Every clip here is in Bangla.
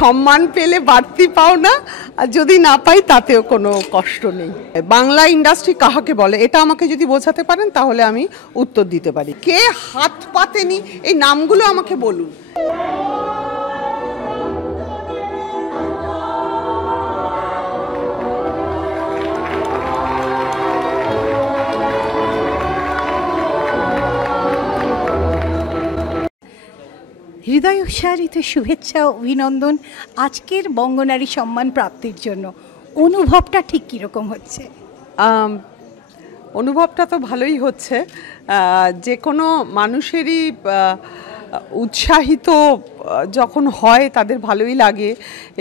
সম্মান পেলে বাড়তি পাওনা, আর যদি না পাই তাতেও কোনো কষ্ট নেই। বাংলা ইন্ডাস্ট্রি কাহাকে বলে এটা আমাকে যদি বোঝাতে পারেন তাহলে আমি উত্তর দিতে পারি। কে হাত পাতেনি এই নামগুলো আমাকে বলুন। হৃদয় উৎসারিত শুভেচ্ছা অভিনন্দন আজকের বঙ্গনারী সম্মান প্রাপ্তির জন্য। অনুভবটা ঠিক কীরকম হচ্ছে? অনুভবটা তো ভালোই হচ্ছে। যে কোনো মানুষেরই উৎসাহিত যখন হয় তাদের ভালোই লাগে,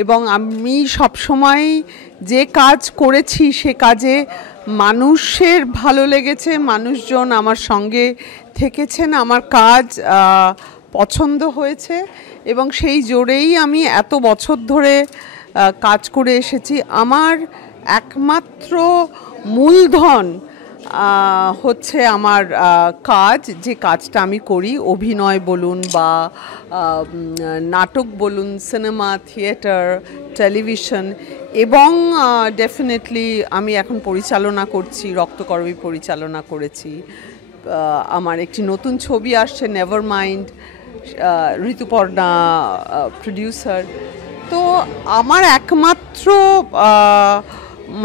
এবং আমি সবসময় যে কাজ করেছি সে কাজে মানুষের ভালো লেগেছে, মানুষজন আমার সঙ্গে থেকেছেন, আমার কাজ পছন্দ হয়েছে, এবং সেই জোরেই আমি এত বছর ধরে কাজ করে এসেছি। আমার একমাত্র মূলধন হচ্ছে আমার কাজ, যে কাজটা আমি করি, অভিনয় বলুন বা নাটক বলুন, সিনেমা, থিয়েটার, টেলিভিশন, এবং ডেফিনেটলি আমি এখন পরিচালনা করছি, রক্তকরবী পরিচালনা করেছি। আমার একটি নতুন ছবি আসছে, নেভার মাইন্ড, ঋতুপর্ণা প্রডিউসার। তো আমার একমাত্র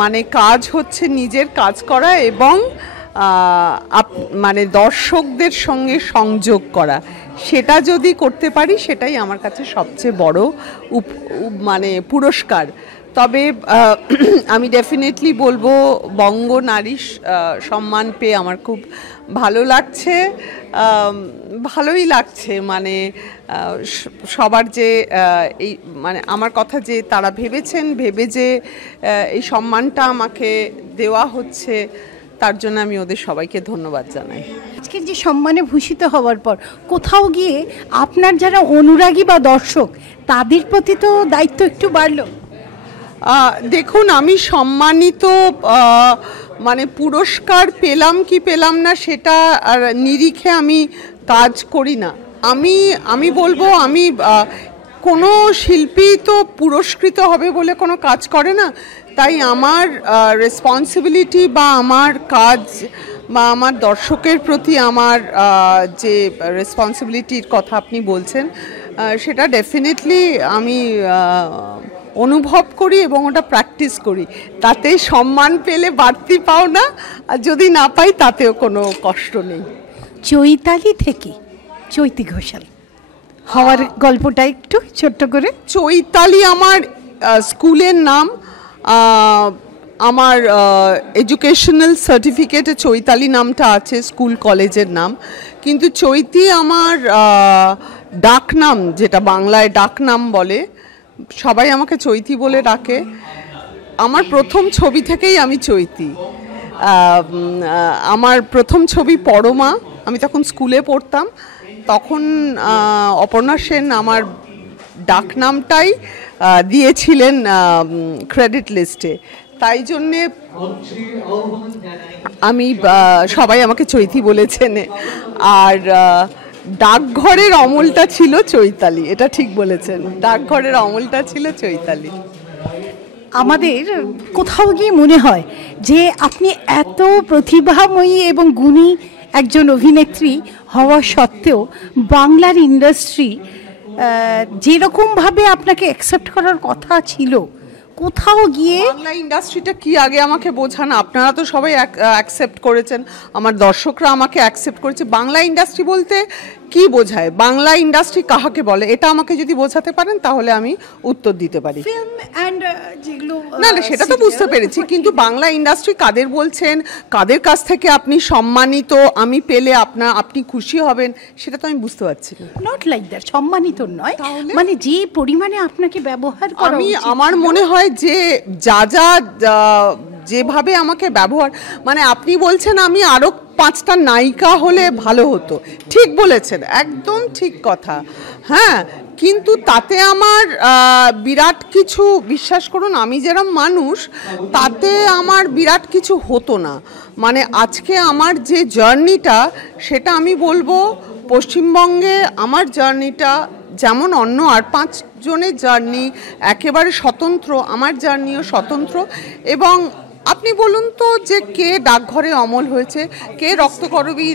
মানে কাজ হচ্ছে নিজের কাজ করা এবং মানে দর্শকদের সঙ্গে সংযোগ করা। সেটা যদি করতে পারি সেটাই আমার কাছে সবচেয়ে বড় মানে পুরস্কার। তবে আমি ডেফিনেটলি বলবো বঙ্গ নারী সম্মান পেয়ে আমার খুব ভালো লাগছে, ভালোই লাগছে। মানে সবার যে এই মানে আমার কথা যে তারা ভেবে যে এই সম্মানটা আমাকে দেওয়া হচ্ছে, তার জন্য আমি ওদের সবাইকে ধন্যবাদ জানাই। আজকের যে সম্মানে ভূষিত হওয়ার পর কোথাও গিয়ে আপনার যারা অনুরাগী বা দর্শক তাদের প্রতি তো দায়িত্ব একটু বাড়লো। দেখুন, আমি সম্মানিত মানে পুরস্কার পেলাম কি পেলাম না সেটা আর নিরিখে আমি কাজ করি না। আমি বলবো আমি কোনো শিল্পী তো পুরস্কৃত হবে বলে কোনো কাজ করে না, তাই আমার রেসপন্সিবিলিটি বা আমার কাজ বা আমার দর্শকের প্রতি আমার যে রেসপন্সিবিলিটির কথা আপনি বলছেন, সেটা ডেফিনেটলি আমি অনুভব করি এবং ওটা প্র্যাকটিস করি। তাতে সম্মান পেলে বাড়তি পাওনা, আর যদি না পাই তাতেও কোনো কষ্ট নেই। চৈতালি থেকে চৈতি ঘোষাল হওয়ার গল্পটা একটু ছোট্ট করে। চৈতালি আমার স্কুলের নাম, আমার এডুকেশনাল সার্টিফিকেটে চৈতালি নামটা আছে, স্কুল কলেজের নাম, কিন্তু চৈতি আমার ডাকনাম, যেটা বাংলায় ডাকনাম বলে, সবাই আমাকে চৈতি বলে ডাকে। আমার প্রথম ছবি থেকেই আমি চৈতি। আমার প্রথম ছবি পরমা, আমি তখন স্কুলে পড়তাম, তখন অপর্ণা সেন আমার ডাকনামটাই দিয়েছিলেন ক্রেডিট লিস্টে, তাই জন্যে আমি সবাই আমাকে চৈতি বলেছেন। আর ডাকঘরের অমলটা ছিল চৈতালি, এটা ঠিক বলেছেন, ডাকঘরের অমলটা ছিল চৈতালি। আমাদের কোথাও গিয়ে মনে হয় যে আপনি এত প্রতিভাময়ী এবং গুণী একজন অভিনেত্রী হওয়া সত্ত্বেও বাংলার ইন্ডাস্ট্রি যেরকমভাবে আপনাকে অ্যাকসেপ্ট করার কথা ছিল, কোথাও গিয়ে বাংলা ইন্ডাস্ট্রিটা কি আগে আমাকে বোঝান। আপনারা তো সবাই অ্যাকসেপ্ট করেছেন, আমার দর্শকরা আমাকে অ্যাকসেপ্ট করেছে। বাংলা ইন্ডাস্ট্রি বলতে কি বোঝায়, বাংলা ইন্ডাস্ট্রি কাহাকে বলে, এটা আমাকে যদি বোঝাতে পারেন তাহলে আমি উত্তর দিতে পারি। না না, সেটা তো বুঝতে পেরেছি, কিন্তু বাংলা ইন্ডাস্ট্রি কাদের বলছেন, কাদের কাছ থেকে আপনি সম্মানিত আমি পেলে আপনি খুশি হবেন, সেটা তো আমি বুঝতে পারছি না। নট লাইক দ্যাট, সম্মানিত নয়, মানে যে পরিমাণে আপনাকে ব্যবহার করা, আমার মনে হয় যে যেভাবে আমাকে ব্যবহার, মানে আপনি বলছেন আমি আরো 5টা নায়িকা হলে ভালো হতো, ঠিক বলেছেন, একদম ঠিক কথা। হ্যাঁ, কিন্তু তাতে আমার বিরাট কিছু, বিশ্বাস করুন আমি যেরকম মানুষ, তাতে আমার বিরাট কিছু হতো না। মানে আজকে আমার যে জার্নিটা, সেটা আমি বলবো পশ্চিমবঙ্গে আমার জার্নিটা যেমন অন্য আর 5 দুজনের জার্নি একেবারে স্বতন্ত্র, আমার জার্নিও স্বতন্ত্র। এবং আপনি বলুন তো যে কে ডাকঘরে অমল হয়েছে, কে রক্তকরবী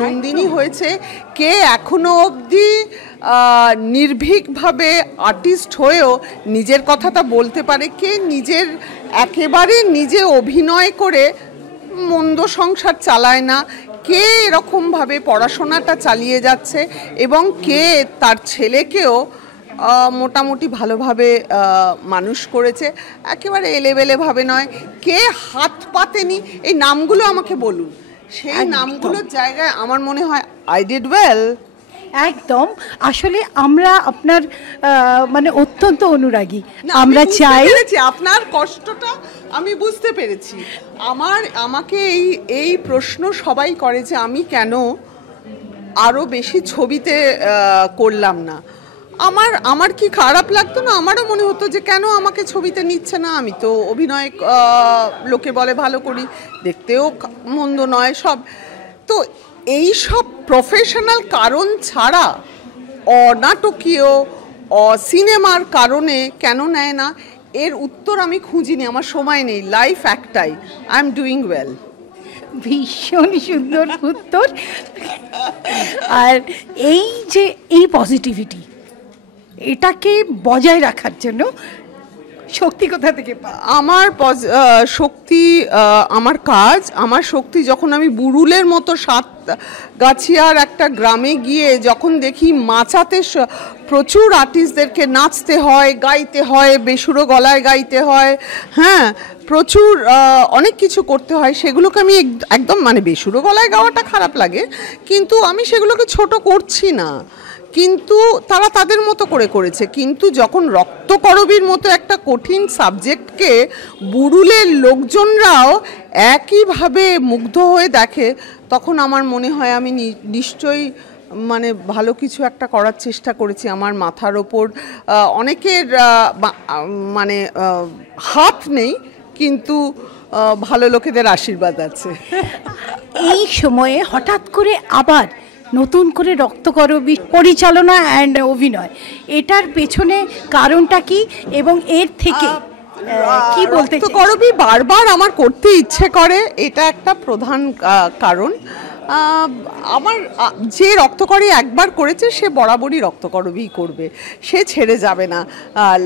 নন্দিনী হয়েছে, কে এখনো অবধি নির্ভীকভাবে আর্টিস্ট হয়েও নিজের কথাটা বলতে পারে, কে নিজের একেবারে নিজে অভিনয় করে মন্দ সংসার চালায় না, কে এরকমভাবে পড়াশোনাটা চালিয়ে যাচ্ছে এবং কে তার ছেলেকেও মোটামুটি ভালোভাবে মানুষ করেছে, একেবারে এলেবেলেভাবে নয়, কে হাত পাতেনি, এই নামগুলো আমাকে বলুন। সেই নামগুলোর জায়গায় আমার মনে হয় আই ডিড ওয়েল। একদম, আসলে আমরা আপনার মানে অত্যন্ত অনুরাগী। আমরা চাই, আপনার কষ্টটা আমি বুঝতে পেরেছি। আমাকে এই প্রশ্ন সবাই করে যে আমি কেন আরো বেশি ছবিতে করলাম না। আমার কি খারাপ লাগতো না? আমারও মনে হতো যে কেন আমাকে ছবিতে নিচ্ছে না, আমি তো অভিনয় লোকে বলে ভালো করি, দেখতেও মন্দ নয় সব। তো এই সব প্রফেশনাল কারণ ছাড়া অনাটকীয় সিনেমার কারণে কেন নেয় না, এর উত্তর আমি খুঁজিনি, আমার সময় নেই, লাইফ একটাই, আই এম ডুইং ওয়েল। ভীষণ সুন্দর উত্তর। আর এই যে এই পজিটিভিটি, এটাকে বজায় রাখার জন্য শক্তি কোথা থেকে পাই? আমার শক্তি আমার কাজ, আমার শক্তি যখন আমি বুরুলের মতো সাতগাছিয়ার একটা গ্রামে গিয়ে যখন দেখি মাচাতে প্রচুর আর্টিস্টদেরকে নাচতে হয়, গাইতে হয়, বেসুরো গলায় গাইতে হয়, হ্যাঁ প্রচুর অনেক কিছু করতে হয়, সেগুলোকে আমি একদম মানে বেসুরো গলায় গাওয়াটা খারাপ লাগে, কিন্তু আমি সেগুলোকে ছোট করছি না, কিন্তু তারা তাদের মতো করে করেছে। কিন্তু যখন রক্তকরবীর মতো একটা কঠিন সাবজেক্টকে বুরুলের লোকজনরাও একইভাবে মুগ্ধ হয়ে দেখে, তখন আমার মনে হয় আমি নিশ্চয়ই মানে ভালো কিছু একটা করার চেষ্টা করেছি। আমার মাথার ওপর অনেকের মানে হাত নেই, কিন্তু ভালো লোকেদের আশীর্বাদ আছে। এই সময়ে হঠাৎ করে আবার নতুন করে রক্তকরবী পরিচালনা অ্যান্ড অভিনয়, এটার পেছনে কারণটা কি এবং এর থেকে কি বলতে? রক্তকরবী বারবার আমার করতে ইচ্ছে করে, এটা একটা প্রধান কারণ। আমার যে রক্তকরবী একবার করেছে সে বরাবরই রক্তকরবী করবে, সে ছেড়ে যাবে না,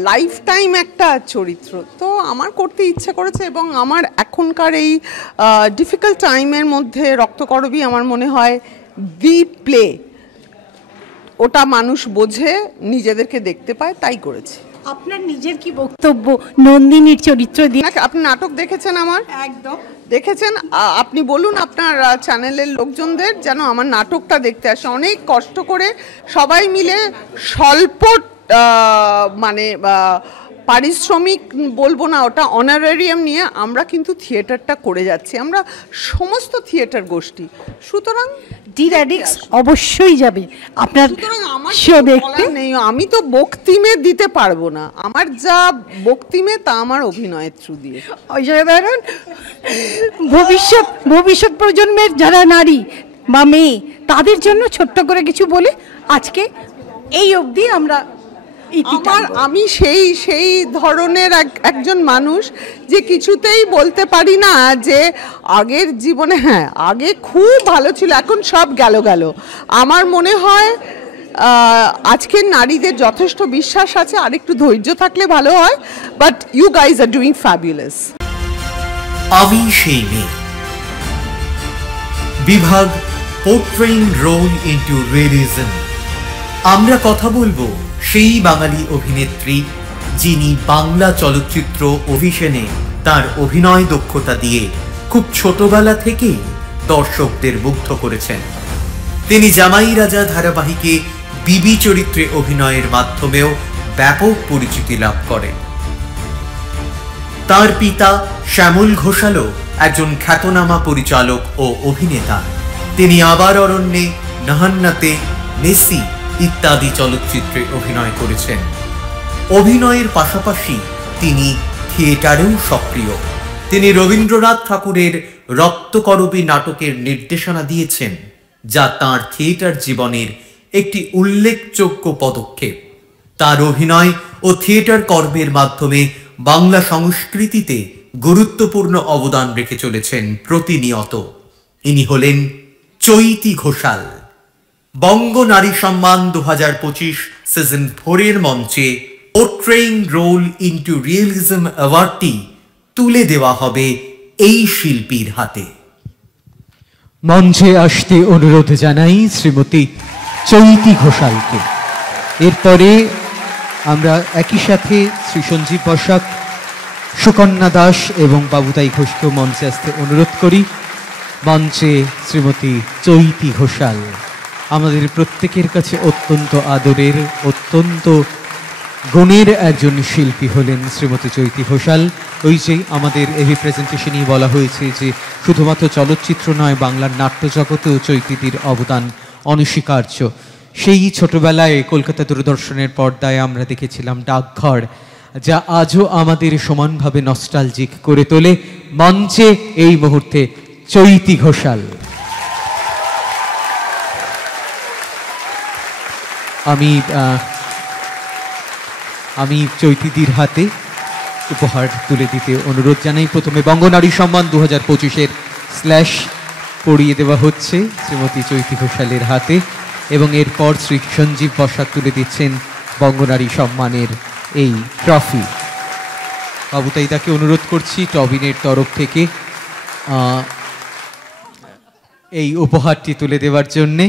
লাইফ টাইম একটা চরিত্র। তো আমার করতে ইচ্ছে করেছে এবং আমার এখনকার এই ডিফিকাল্ট টাইমের মধ্যে রক্তকরবী আমার মনে হয় দি প্লে, ওটা মানুষ বোঝে, নিজেদেরকে দেখতে পায়, তাই করেছি। আপনার নিজের কি বক্তব্য নন্দিনীর চরিত্র দিয়ে? আপনি নাটক দেখেছেন আমার? একদম দেখেছেন। আপনি বলুন আপনার চ্যানেলের লোকজনদের যেন আমার নাটকটা দেখতে আসে। অনেক কষ্ট করে সবাই মিলে স্বল্প মানে পারিশ্রমিক বলবো না, ওটা অনারেরিয়াম নিয়ে আমরা কিন্তু থিয়েটারটা করে যাচ্ছি, আমরা সমস্ত থিয়েটার গোষ্ঠী। সুতরাং ডিরাডিক্স অবশ্যই যাবে আপনার শো দেখতে। নেই, আমি তো বক্তিমে দিতে পারবো না, আমার যা বক্তিমে তা আমার অভিনয়ের থ্রু দিয়ে। অসাধারণ। ভবিষ্যৎ প্রজন্মের যারা নারী বা মেয়ে, তাদের জন্য ছোট্ট করে কিছু বলে আজকে এই অবধি আমরা আমি সেই ধরনের একজন মানুষ যে কিছুতেই বলতে পারি না যে আগের জীবনে, হ্যাঁ আগে খুব ভালো ছিল, এখন সব গেল। আমার মনে হয় আজকের নারীদের যথেষ্ট বিশ্বাস আছে, আর একটু ধৈর্য থাকলে ভালো হয়, but you guys are doing fabulous. আমি সেই মেয়ে বিভাগ, পোর্ট্রেইং রোল ইনটু রিয়েলিজম। আমরা কথা বলবো সেই বাঙালি অভিনেত্রী যিনি বাংলা চলচ্চিত্র অভিষেকে তার অভিনয় দক্ষতা দিয়ে খুব ছোটবেলা থেকেই দর্শকদের মুগ্ধ করেছেন। তিনি জামাই রাজা ধারাবাহিকে বিবি চরিত্রে অভিনয়ের মাধ্যমেও ব্যাপক পরিচিতি লাভ করেন। তার পিতা শ্যামল ঘোষালও একজন খ্যাতনামা পরিচালক ও অভিনেতা। তিনি আবার অরণ্যে, নাহান্নাতে, মেসি ইত্যাদি চলচ্চিত্রে অভিনয় করেছেন। অভিনয়ের পাশাপাশি তিনি থিয়েটারেও সক্রিয়। তিনি রবীন্দ্রনাথ ঠাকুরের রক্তকরবী নাটকের নির্দেশনা দিয়েছেন, যা তাঁর থিয়েটার জীবনের একটি উল্লেখযোগ্য পদক্ষেপ। তার অভিনয় ও থিয়েটার কর্মের মাধ্যমে বাংলা সংস্কৃতিতে গুরুত্বপূর্ণ অবদান রেখে চলেছেন প্রতিনিয়ত। ইনি হলেন চৈতি ঘোষাল। বঙ্গ নারী সম্মান 2025 সিজন 4 মঞ্চে পোর্ট্রেইং রোল ইনটু রিয়েলিজম অ্যাওয়ার্ডটি তুলে দেওয়া হবে এই শিল্পীর হাতে। মঞ্চে আসতে অনুরোধ জানাই শ্রীমতী চৈতি ঘোষালকে। এরপরে আমরা একই সাথে শ্রী সঞ্জীব বসাক, সুকন্যা দাস এবং বাবুতাই ঘোষকেও মঞ্চে আসতে অনুরোধ করি। মঞ্চে শ্রীমতী চৈতি ঘোষাল, আমাদের প্রত্যেকের কাছে অত্যন্ত আদরের, অত্যন্ত গুণের একজন শিল্পী হলেন শ্রীমতী চৈতি ঘোষাল। ওই যে আমাদের এই প্রেজেন্টেশনেই বলা হয়েছে যে শুধুমাত্র চলচ্চিত্র নয়, বাংলার নাট্যজগতেও চৈতিদির অবদান অনস্বীকার্য। সেই ছোটবেলায় কলকাতা দূরদর্শনের পর্দায় আমরা দেখেছিলাম ডাকঘর, যা আজও আমাদের সমানভাবে নস্টালজিক করে তোলে। মঞ্চে এই মুহূর্তে চৈতি ঘোষাল। আমি চৈতিদির হাতে উপহার তুলে দিতে অনুরোধ জানাই। প্রথমে বঙ্গনারী সম্মান 2025-এর স্ল্যাশ পরিয়ে দেওয়া হচ্ছে শ্রীমতী চৈতি ঘোষালের হাতে, এবং এরপর শ্রী সঞ্জীব বসাক তুলে দিচ্ছেন বঙ্গনারী সম্মানের এই ট্রফি। বাবুতাইদাকে অনুরোধ করছি টবিনের তরফ থেকে এই উপহারটি তুলে দেওয়ার জন্যে।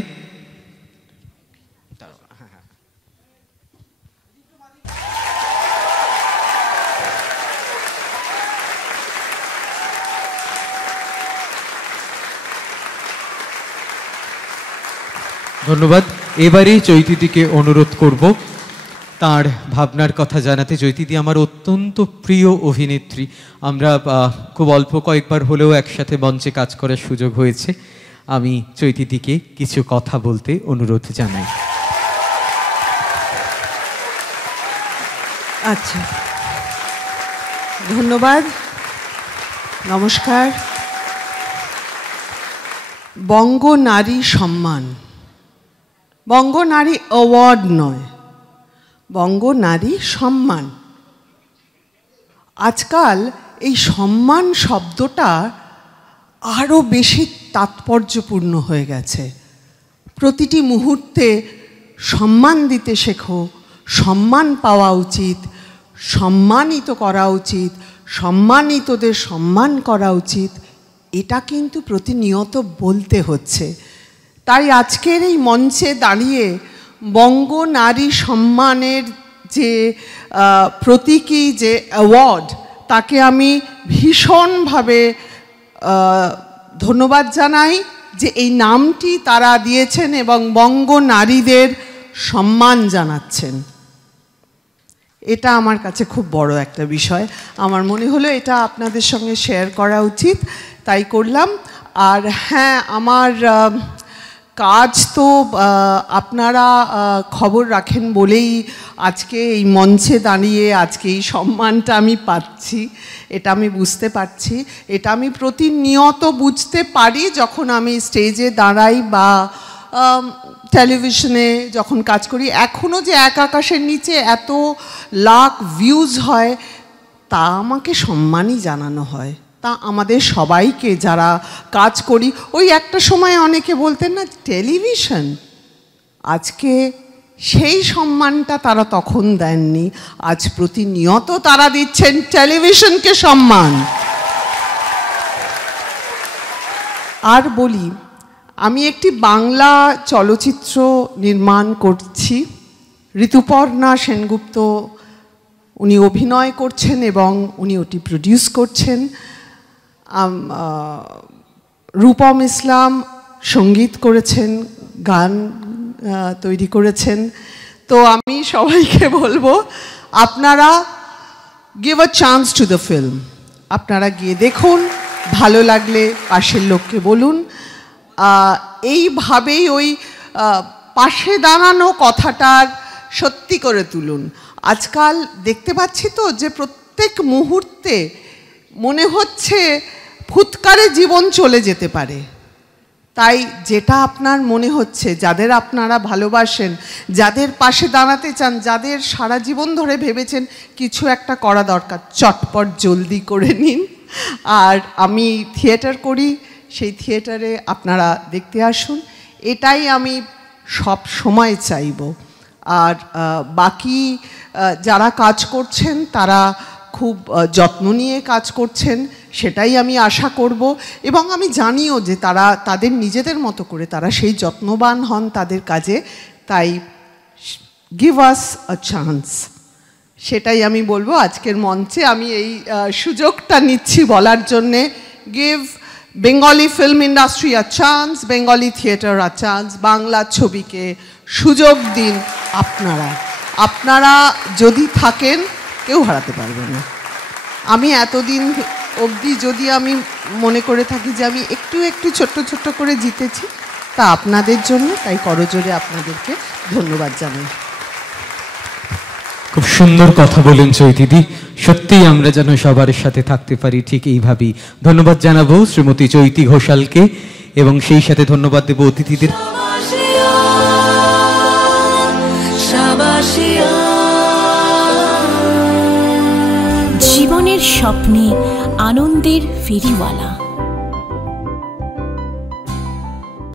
ধন্যবাদ। এবারে চৈতিদিকে অনুরোধ করব তার ভাবনার কথা জানাতে। চৈতিদি আমার অত্যন্ত প্রিয় অভিনেত্রী। আমরা খুব অল্প কয়েকবার হলেও একসাথে মঞ্চে কাজ করার সুযোগ হয়েছে। আমি চৈতিদিকে কিছু কথা বলতে অনুরোধ জানাই। আচ্ছা, ধন্যবাদ, নমস্কার। বঙ্গ নারী সম্মান, বঙ্গ নারী অ্যাওয়ার্ড নয়, বঙ্গ নারী সম্মান। আজকাল এই সম্মান শব্দটা আরও বেশি তাৎপর্যপূর্ণ হয়ে গেছে। প্রতিটি মুহূর্তে সম্মান দিতে শেখো, সম্মান পাওয়া উচিত, সম্মানিত করা উচিত, সম্মানিতদের সম্মান করা উচিত, এটা কিন্তু প্রতিনিয়ত বলতে হচ্ছে। তাই আজকের এই মঞ্চে দাঁড়িয়ে বঙ্গ নারী সম্মানের যে প্রতীকী যে অ্যাওয়ার্ড, তাকে আমি ভীষণভাবে ধন্যবাদ জানাই যে এই নামটি তারা দিয়েছেন এবং বঙ্গ নারীদের সম্মান জানাচ্ছেন। এটা আমার কাছে খুব বড় একটা বিষয়। আমার মনে হলো এটা আপনাদের সঙ্গে শেয়ার করা উচিত, তাই করলাম। আর হ্যাঁ, আমার কাজ তো আপনারা খবর রাখেন বলেই আজকে এই মঞ্চে দাঁড়িয়ে আজকে এই সম্মানটা আমি পাচ্ছি, এটা আমি বুঝতে পারছি। এটা আমি প্রতিনিয়ত বুঝতে পারি যখন আমি স্টেজে দাঁড়াই বা টেলিভিশনে যখন কাজ করি। এখনও যে এক আকাশের নিচে এত লাখ ভিউজ হয়, তা আমাকে সম্মানই জানানো হয়। তা আমাদের সবাইকে যারা কাজ করি, ওই একটা সময় অনেকে বলতেন না টেলিভিশন, আজকে সেই সম্মানটা তারা তখন দেননি, আজ প্রতিনিয়ত তারা দিচ্ছেন টেলিভিশনকে সম্মান। আর বলি, আমি একটি বাংলা চলচ্চিত্র নির্মাণ করছি। ঋতুপর্ণা সেনগুপ্ত উনি অভিনয় করছেন এবং উনি ওটি প্রডিউস করছেন। রূপম ইসলাম সঙ্গীত করেছেন, গান তৈরি করেছেন। তো আমি সবাইকে বলবো, আপনারা give a chance to the film, আপনারা গিয়ে দেখুন, ভালো লাগলে পাশের লোককে বলুন। এইভাবেই ওই পাশে দাঁড়ানো কথাটার সত্যি করে তুলুন। আজকাল দেখতে পাচ্ছি তো যে প্রত্যেক মুহূর্তে মনে হচ্ছে ফুৎকারে জীবন চলে যেতে পারে, তাই যেটা আপনার মনে হচ্ছে, যাদের আপনারা ভালোবাসেন, যাদের পাশে দাঁড়াতে চান, যাদের সারা জীবন ধরে ভেবেছেন কিছু একটা করা দরকার, চটপট জলদি করে নিন। আর আমি থিয়েটার করি, সেই থিয়েটারে আপনারা দেখতে আসুন, এটাই আমি সব সময় চাইব। আর বাকি যারা কাজ করছেন তারা খুব যত্ন নিয়ে কাজ করছেন, সেটাই আমি আশা করব। এবং আমি জানিও যে তারা তাদের নিজেদের মতো করে তারা সেই যত্নবান হন তাদের কাজে। তাই গিভ আস আ চান্স, সেটাই আমি বলবো। আজকের মঞ্চে আমি এই সুযোগটা নিচ্ছি বলার জন্যে, give Bengali film industry a chance, Bengali theatre a chance, Bangla ছবিকে সুযোগ দিন। আপনারা যদি থাকেন কেউ হারাতে পারবে না। আমি এতদিন অবধি যদি আমি মনে করে থাকি যে আমি একটু একটু ছোট্ট ছোট্ট করে জিতেছি, তা আপনাদের জন্য। তাই করজোরে আপনাদেরকে ধন্যবাদ জানাই। খুব সুন্দর কথা বলেন চৈতিদি, সত্যিই আমরা যেন সবার সাথে থাকতে পারি ঠিক এইভাবেই। ধন্যবাদ জানাবো শ্রীমতী চৈতি ঘোষালকে, এবং সেই সাথে ধন্যবাদ দেব অতিথিদের। জীবনের স্বপ্নে আনন্দের ফেরিওয়ালা।